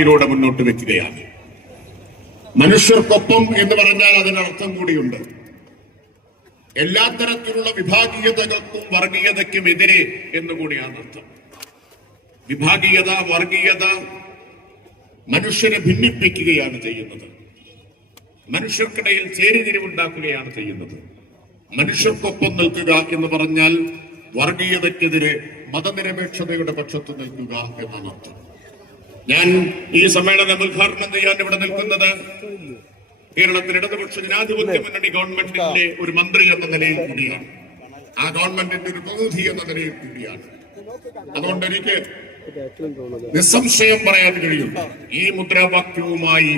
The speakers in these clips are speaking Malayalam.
യിലൂടെ മുന്നോട്ട് വെക്കുകയാണ്. മനുഷ്യർക്കൊപ്പം എന്ന് പറഞ്ഞാൽ അതിനർത്ഥം കൂടിയുണ്ട്. എല്ലാ തരത്തിലുള്ള വിഭാഗീയതകൾക്കും വർഗീയതയ്ക്കും എതിരെ എന്നുകൂടിയാണ് അർത്ഥം. വിഭാഗീയത, വർഗീയത മനുഷ്യരെ ഭിന്നിപ്പിക്കുകയാണ് ചെയ്യുന്നത്. മനുഷ്യർക്കിടയിൽ ചേരിതിരിവുണ്ടാക്കുകയാണ് ചെയ്യുന്നത്. മനുഷ്യർക്കൊപ്പം നിൽക്കുക എന്ന് പറഞ്ഞാൽ വർഗീയതയ്ക്കെതിരെ മതനിരപേക്ഷതയുടെ പക്ഷത്ത് നിൽക്കുക എന്നാണ് അർത്ഥം. ഞാൻ ഈ സമ്മേളനം ഉദ്ഘാടനം ചെയ്യാൻ ഇവിടെ നിൽക്കുന്നത് കേരളത്തിൽ ഇടതുപക്ഷ ജനാധിപത്യ മുന്നണി ഗവൺമെന്റിന്റെ ഒരു മന്ത്രി എന്ന നിലയിൽ കൂടിയാണ്. ആ ഗവൺമെന്റിന്റെ ഒരു പ്രതിനിധി എന്ന നിലയിൽ കൂടിയാണ്. അതുകൊണ്ട് എനിക്ക് നിസ്സംശയം പറയാൻ കഴിയും, ഈ മുദ്രാവാക്യവുമായി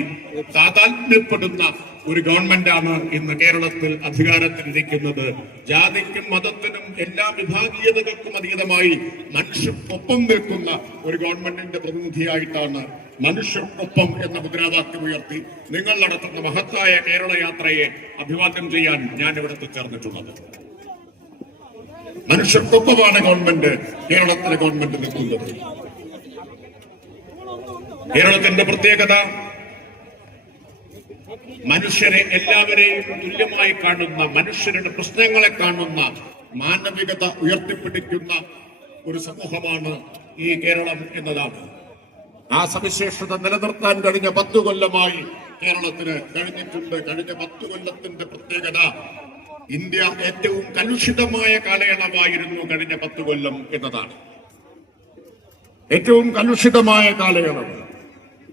താതാത്മ്യപ്പെടുന്ന ഒരു ഗവൺമെന്റാണ് ഇന്ന് കേരളത്തിൽ അധികാരത്തിലിരിക്കുന്നത്. ജാതിക്കും മതത്തിനും എല്ലാ വിഭാഗീയതകൾക്കും അതീതമായി മനുഷ്യർക്കൊപ്പം നിൽക്കുന്ന ഒരു ഗവൺമെന്റിന്റെ പ്രതിനിധിയായിട്ടാണ് മനുഷ്യർക്കൊപ്പം എന്ന മുദ്രാവാക്യം ഉയർത്തി നിങ്ങൾ നടത്തുന്ന മഹത്തായ കേരള യാത്രയെ അഭിവാദ്യം ചെയ്യാൻ ഞാൻ ഇവിടെ ചേർന്നിട്ടുള്ളത്. മനുഷ്യർക്കൊപ്പമാണ് ഗവൺമെന്റ്, കേരളത്തിലെ ഗവൺമെന്റ് നിൽക്കുന്നത്. കേരളത്തിന്റെ പ്രത്യേകത മനുഷ്യരെ എല്ലാവരെയും തുല്യമായി കാണുന്ന, മനുഷ്യരുടെ പ്രശ്നങ്ങളെ കാണുന്ന, മാനവികത ഉയർത്തിപ്പിടിക്കുന്ന ഒരു സമൂഹമാണ് ഈ കേരളം എന്നതാണ്. ആ സവിശേഷത നിലനിർത്താൻ കഴിഞ്ഞ 10 കൊല്ലമായി കേരളത്തിന് കഴിഞ്ഞിട്ടുണ്ട്. കഴിഞ്ഞ 10 കൊല്ലത്തിന്റെ പ്രത്യേകത ഇന്ത്യ ഏറ്റവും കലുഷിതമായ കാലയളവായിരുന്നു കഴിഞ്ഞ 10 കൊല്ലം എന്നതാണ്. ഏറ്റവും കലുഷിതമായ കാലയളവ്.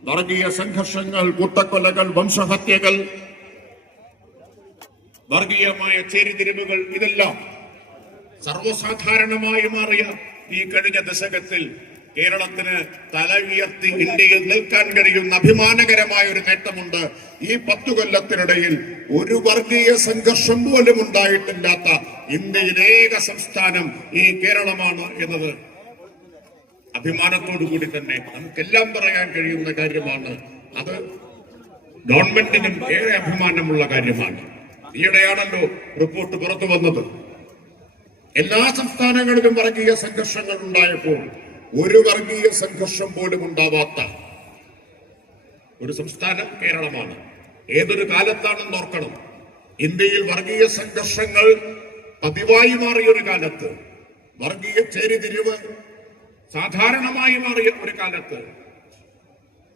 വർഗീയ സംഘർഷങ്ങൾ, കൂട്ടക്കൊലകൾ, വംശഹത്യകൾ, വർഗീയമായ ചേരിതിരിവുകൾ, ഇതെല്ലാം സർവ്വസാധാരണമായി മാറിയ ഈ കഴിഞ്ഞ ദശകത്തിൽ കേരളത്തിന് തല ഉയർത്തി ഇന്ത്യയിൽ നിൽക്കാൻ കഴിയുന്ന അഭിമാനകരമായ ഒരു നേട്ടമുണ്ട്. ഈ 10 കൊല്ലത്തിനിടയിൽ ഒരു വർഗീയ സംഘർഷം പോലും ഉണ്ടായിട്ടില്ലാത്ത ഇന്ത്യയിലെ ഏക സംസ്ഥാനം ഈ കേരളമാണ് എന്നത് അഭിമാനത്തോടുകൂടി തന്നെ നമുക്കെല്ലാം പറയാൻ കഴിയുന്ന കാര്യമാണ്. അത് ഗവൺമെന്റിനും ഏറെ അഭിമാനമുള്ള കാര്യമാണ്. ഈയിടെയാണല്ലോ റിപ്പോർട്ട് പുറത്തു വന്നത്. എല്ലാ സംസ്ഥാനങ്ങളിലും വർഗീയ സംഘർഷങ്ങൾ ഉണ്ടായപ്പോൾ ഒരു വർഗീയ സംഘർഷം പോലും ഉണ്ടാവാത്ത ഒരു സംസ്ഥാനം കേരളമാണ്. ഏതൊരു കാലത്താണെന്ന് ഓർക്കണം. ഇന്ത്യയിൽ വർഗീയ സംഘർഷങ്ങൾ പതിവായി മാറിയ ഒരു കാലത്ത്, വർഗീയ ചേരിതിരിവ് സാധാരണമായി മാറിയ ഒരു കാലത്ത്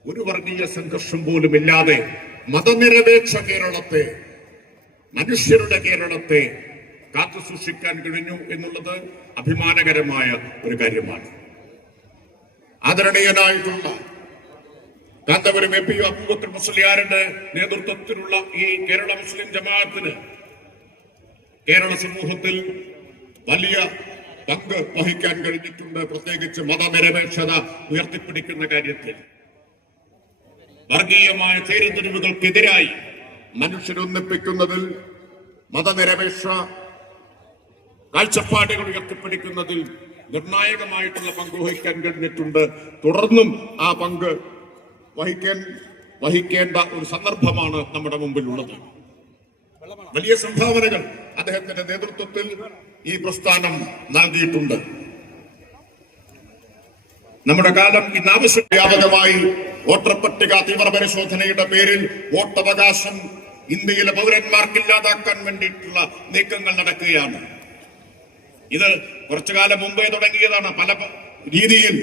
ഒരു വർഗീയ സംഘർഷം പോലും ഇല്ലാതെ മതനിരപേക്ഷ കേരളത്തെ, മനുഷ്യരുടെ കേരളത്തെ കാത്തു സൂക്ഷിക്കാൻ കഴിഞ്ഞു എന്നുള്ളത് അഭിമാനകരമായ ഒരു കാര്യമാണ്. ആദരണീയനായിട്ടുള്ള കാന്തപുരം എ പി അബൂബക്കർ മുസ്ലിയാരുടെ നേതൃത്വത്തിലുള്ള ഈ കേരള മുസ്ലിം ജമാഅത്തിന് കേരള സമൂഹത്തിൽ വലിയ പങ്ക് വഹിക്കാൻ കഴിഞ്ഞിട്ടുണ്ട്. പ്രത്യേകിച്ച് മതനിരപേക്ഷത ഉയർത്തിപ്പിടിക്കുന്ന കാര്യത്തിൽ വർഗീയമായ ചേരിതിരിവുകൾക്കെതിരായി മനുഷ്യരൊന്നിപ്പിക്കുന്നതിൽ, മതനിരപേക്ഷ കാഴ്ചപ്പാടുകൾ ഉയർത്തിപ്പിടിക്കുന്നതിൽ നിർണായകമായിട്ടുള്ള പങ്ക് വഹിക്കാൻ കഴിഞ്ഞിട്ടുണ്ട്. തുടർന്നും ആ പങ്ക് വഹിക്കേണ്ട ഒരു സന്ദർഭമാണ് നമ്മുടെ മുമ്പിലുള്ളത്. വലിയ സംഭാവനകൾ അദ്ദേഹത്തിന്റെ നേതൃത്വത്തിൽ ഈ പ്രസ്ഥാനം നൽകിയിട്ടുണ്ട്. നമ്മുടെ കാലം ഇന്ന് ആവശ്യവ്യാപകമായി വോട്ടർ പട്ടിക തീവ്രപരിശോധനയുടെ പേരിൽ വോട്ടവകാശം ഇന്ത്യയിലെ പൗരന്മാർക്കില്ലാതാക്കാൻ വേണ്ടിയിട്ടുള്ള നീക്കങ്ങൾ നടക്കുകയാണ്. ഇത് കുറച്ചു കാലം മുമ്പേ തുടങ്ങിയതാണ്. പല രീതിയിൽ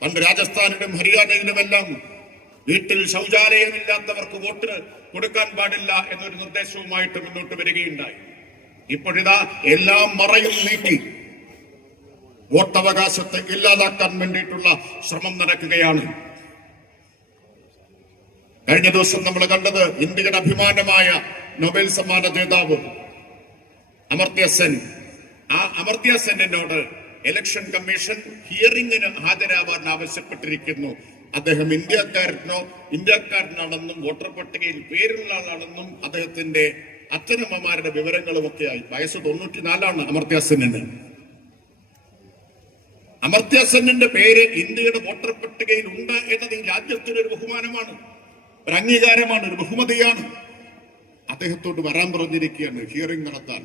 പണ്ട് രാജസ്ഥാനിലും ഹരിയാനയിലുമെല്ലാം വീട്ടിൽ ശൗചാലയമില്ലാത്തവർക്ക് വോട്ട് കൊടുക്കാൻ പാടില്ല എന്നൊരു നിർദ്ദേശവുമായിട്ട് മുന്നോട്ട് വരികയുണ്ടായി. ഇപ്പോഴിതാ എല്ലാം മറയും നീക്കി വോട്ടവകാശത്തെ ഇല്ലാതാക്കാൻ വേണ്ടിയിട്ടുള്ള ശ്രമം നടക്കുകയാണ്. കഴിഞ്ഞ ദിവസം നമ്മൾ കണ്ടത് ഇന്ത്യയുടെ അഭിമാനമായ നൊബേൽ സമ്മാന ജേതാവ് അമർത്യ സെൻ. ആ അമർത്യ സെന്നിനോട് ഇലക്ഷൻ കമ്മീഷൻ ഹിയറിംഗിന് ഹാജരാവാൻ ആവശ്യപ്പെട്ടിരിക്കുന്നു. അദ്ദേഹം ഇന്ത്യക്കാരനാണെന്നും വോട്ടർ പട്ടികയിൽ പേരുള്ള ആളാണെന്നും അദ്ദേഹത്തിന്റെ അച്ഛനമ്മമാരുടെ വിവരങ്ങളുമൊക്കെയായി. വയസ്സ് 94 അമർത്യ സെന്നിന്. അമർത്യ സെന്നിന്റെ പേര് ഇന്ത്യയുടെ വോട്ടർ പട്ടികയിൽ ഉണ്ട് എന്നത് ഈ രാജ്യത്തിന് ഒരു ബഹുമാനമാണ്, ഒരു അംഗീകാരമാണ്, ഒരു ബഹുമതിയാണ്. അദ്ദേഹത്തോട് വരാൻ പറഞ്ഞിരിക്കുകയാണ് ഹിയറിംഗ് നടത്താൻ.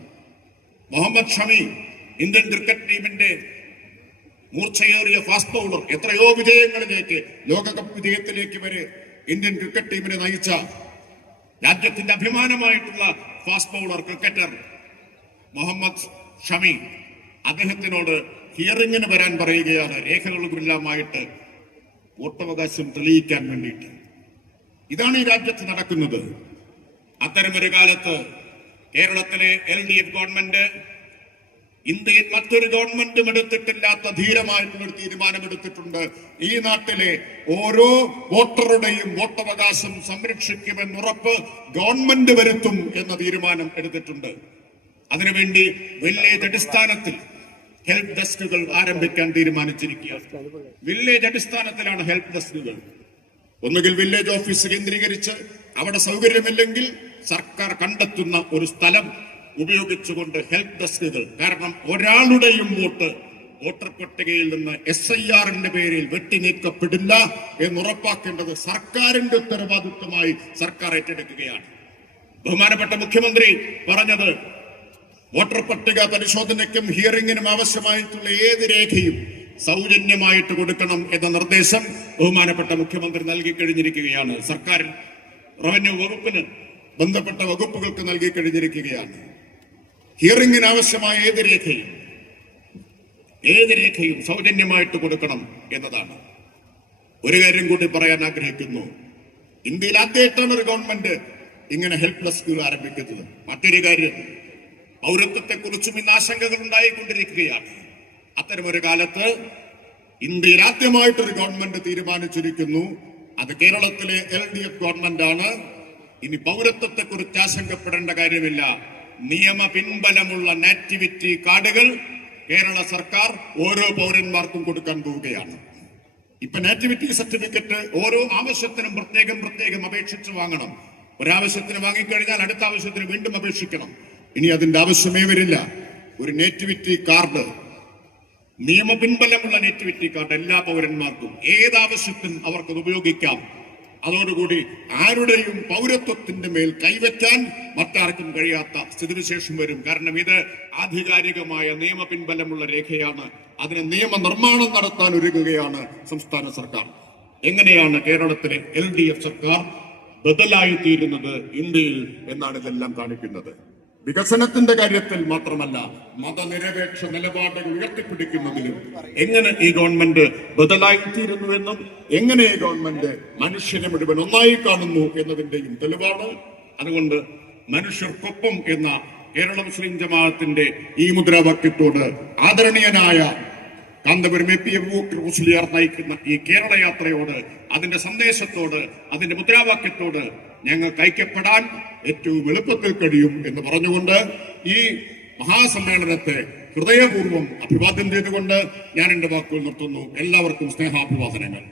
മുഹമ്മദ് ഷമി ഇന്ത്യൻ ക്രിക്കറ്റ് ടീമിന്റെ മൂർച്ചയേറിയ ഫാസ്റ്റ് ബൗളർ, എത്രയോ വിജയങ്ങളിലേക്ക്, ലോകകപ്പ് വിജയത്തിലേക്ക് വരെ ഇന്ത്യൻ ക്രിക്കറ്റ് ടീമിനെ നയിച്ച രാജ്യത്തിന്റെ അഭിമാനമായിട്ടുള്ള fast bowler cricketer Muhammad Shami, അദ്ദേഹത്തിനോട് ഹിയറിംഗിന് വരാൻ പറയുകയാണ്, രേഖകളുമെല്ലാമായിട്ട് വോട്ടവകാശം തെളിയിക്കാൻ വേണ്ടിയിട്ട്. ഇതാണ് ഈ രാജ്യത്ത് നടക്കുന്നത്. അത്തരമൊരു കാലത്ത് കേരളത്തിലെ LDF ഗവൺമെന്റ് ഇന്ത്യയിൽ മറ്റൊരു ഗവൺമെന്റും എടുത്തിട്ടില്ലാത്ത ധീരമായിട്ടുള്ളൊരു തീരുമാനമെടുത്തിട്ടുണ്ട്. ഈ നാട്ടിലെ ഓരോ വോട്ടറുടെയും വോട്ടവകാശം സംരക്ഷിക്കുമെന്നുറപ്പ് ഗവൺമെന്റ് വരുത്തും എന്ന തീരുമാനം എടുത്തിട്ടുണ്ട്. അതിനുവേണ്ടി വില്ലേജ് അടിസ്ഥാനത്തിൽ ഹെൽപ്പ് ഡെസ്കുകൾ ആരംഭിക്കാൻ തീരുമാനിച്ചിരിക്കുകയാണ്. വില്ലേജ് അടിസ്ഥാനത്തിലാണ് ഹെൽപ്പ് ഡെസ്കുകൾ. ഒന്നുകിൽ വില്ലേജ് ഓഫീസ് കേന്ദ്രീകരിച്ച്, അവിടെ സൗകര്യമില്ലെങ്കിൽ സർക്കാർ കണ്ടെത്തുന്ന ഒരു സ്ഥലം ഉപയോഗിച്ചുകൊണ്ട് ഹെൽപ്പ് ഡെസ്കുകൾ. കാരണം ഒരാളുടെയും വോട്ടർ പട്ടികയിൽ നിന്ന് SIR-ന്റെ പേരിൽ വെട്ടിനീക്കപ്പെടില്ല എന്നുറപ്പാക്കേണ്ടത് സർക്കാരിന്റെ ഉത്തരവാദിത്വമായി സർക്കാർ ഏറ്റെടുക്കുകയാണ്. ബഹുമാനപ്പെട്ട മുഖ്യമന്ത്രി പറഞ്ഞത്, വോട്ടർ പട്ടിക പരിശോധനയ്ക്കും ഹിയറിംഗിനും ആവശ്യമായിട്ടുള്ള ഏത് രേഖയും സൗജന്യമായിട്ട് കൊടുക്കണം എന്ന നിർദ്ദേശം ബഹുമാനപ്പെട്ട മുഖ്യമന്ത്രി നൽകിക്കഴിഞ്ഞിരിക്കുകയാണ്. സർക്കാർ റവന്യൂ വകുപ്പിന് ബന്ധപ്പെട്ട വകുപ്പുകൾക്ക് നൽകിക്കഴിഞ്ഞിരിക്കുകയാണ്. ഹിയറിംഗിന് ആവശ്യമായ ഏത് രേഖയും സൗജന്യമായിട്ട് കൊടുക്കണം എന്നതാണ്. ഒരു കാര്യം കൂടി പറയാൻ ആഗ്രഹിക്കുന്നു. ഇന്ത്യയിൽ ആദ്യമായിട്ടാണ് ഒരു ഗവൺമെന്റ് ഇങ്ങനെ ഹെൽപ്പ് ഡെസ്കുകൾ ആരംഭിക്കുന്നത്. മറ്റൊരു കാര്യം, പൗരത്വത്തെക്കുറിച്ചും ഇന്ന് ആശങ്കകൾ ഉണ്ടായിക്കൊണ്ടിരിക്കുകയാണ്. അത്തരമൊരു കാലത്ത് ഇന്ത്യയിൽ ആദ്യമായിട്ടൊരു ഗവൺമെന്റ് തീരുമാനിച്ചിരിക്കുന്നു, അത് കേരളത്തിലെ LDF ഗവൺമെന്റ് ആണ്. ഇനി പൗരത്വത്തെക്കുറിച്ച് ആശങ്കപ്പെടേണ്ട കാര്യമില്ല. നിയമ പിൻബലമുള്ള നാറ്റിവിറ്റി കാർഡുകൾ കേരള സർക്കാർ ഓരോ പൗരന്മാർക്കും കൊടുക്കാൻ പോവുകയാണ്. ഇപ്പൊ നാറ്റിവിറ്റി സർട്ടിഫിക്കറ്റ് ഓരോ ആവശ്യത്തിനും പ്രത്യേകം അപേക്ഷിച്ച് വാങ്ങണം. ഒരാവശ്യത്തിന് വാങ്ങിക്കഴിഞ്ഞാൽ അടുത്ത ആവശ്യത്തിന് വീണ്ടും അപേക്ഷിക്കണം. ഇനി അതിന്റെ ആവശ്യമേ വരില്ല. ഒരു നേറ്റിവിറ്റി കാർഡ്, നിയമപിൻബലമുള്ള നേറ്റിവിറ്റി കാർഡ് എല്ലാ പൗരന്മാർക്കും ഏതാവശ്യത്തിനും അവർക്കത് ഉപയോഗിക്കാം. അതോടുകൂടി ആരുടെയും പൗരത്വത്തിന്റെ മേൽ കൈവയ്ക്കാൻ മറ്റാർക്കും കഴിയാത്ത സ്ഥിതിവിശേഷം വരും. കാരണം ഇത് ആധികാരികമായ നിയമപിൻബലമുള്ള രേഖയാണ്. അതിന് നിയമനിർമ്മാണം നടത്താൻ ഒരുങ്ങുകയാണ് സംസ്ഥാന സർക്കാർ. എങ്ങനെയാണ് കേരളത്തിലെ LDF സർക്കാർ ബദലായിത്തീരുന്നത് ഇന്ത്യയിൽ എന്നാണ് ഇതെല്ലാം കാണിക്കുന്നത്. വികസനത്തിന്റെ കാര്യത്തിൽ മാത്രമല്ല, മതനിരപേക്ഷ നിലപാടുകൾ ഉയർത്തിപ്പിടിക്കുന്നതിലും എങ്ങനെ ഈ ഗവൺമെന്റ് ബദലായിത്തീരുന്നുവെന്നും എങ്ങനെ ഈ ഗവൺമെന്റ് മനുഷ്യനെ മുഴുവൻ ഒന്നായി കാണുന്നു എന്നതിന്റെയും തെളിവാണ്. അതുകൊണ്ട് മനുഷ്യർക്കൊപ്പം എന്ന കേരള മുസ്ലിം ജമാഅത്തിന്റെ ഈ മുദ്രാവാക്യത്തോട് ആദരണീയനായ കാന്തപുരം AP അബൂബക്കർ മുസ്ലിയാർ നയിക്കുന്ന ഈ കേരള യാത്രയോട്, അതിന്റെ സന്ദേശത്തോട്, അതിന്റെ മുദ്രാവാക്യത്തോട് ഞങ്ങൾക്ക് ഐക്യപ്പെടാൻ ഏറ്റവും എളുപ്പത്തിൽ കഴിയും എന്ന് പറഞ്ഞുകൊണ്ട് ഈ മഹാസമ്മേളനത്തെ ഹൃദയപൂർവ്വം അഭിവാദ്യം ചെയ്തുകൊണ്ട് ഞാൻ എന്റെ വാക്കുകൾ നിർത്തുന്നു. എല്ലാവർക്കും സ്നേഹാഭിവാദനങ്ങൾ.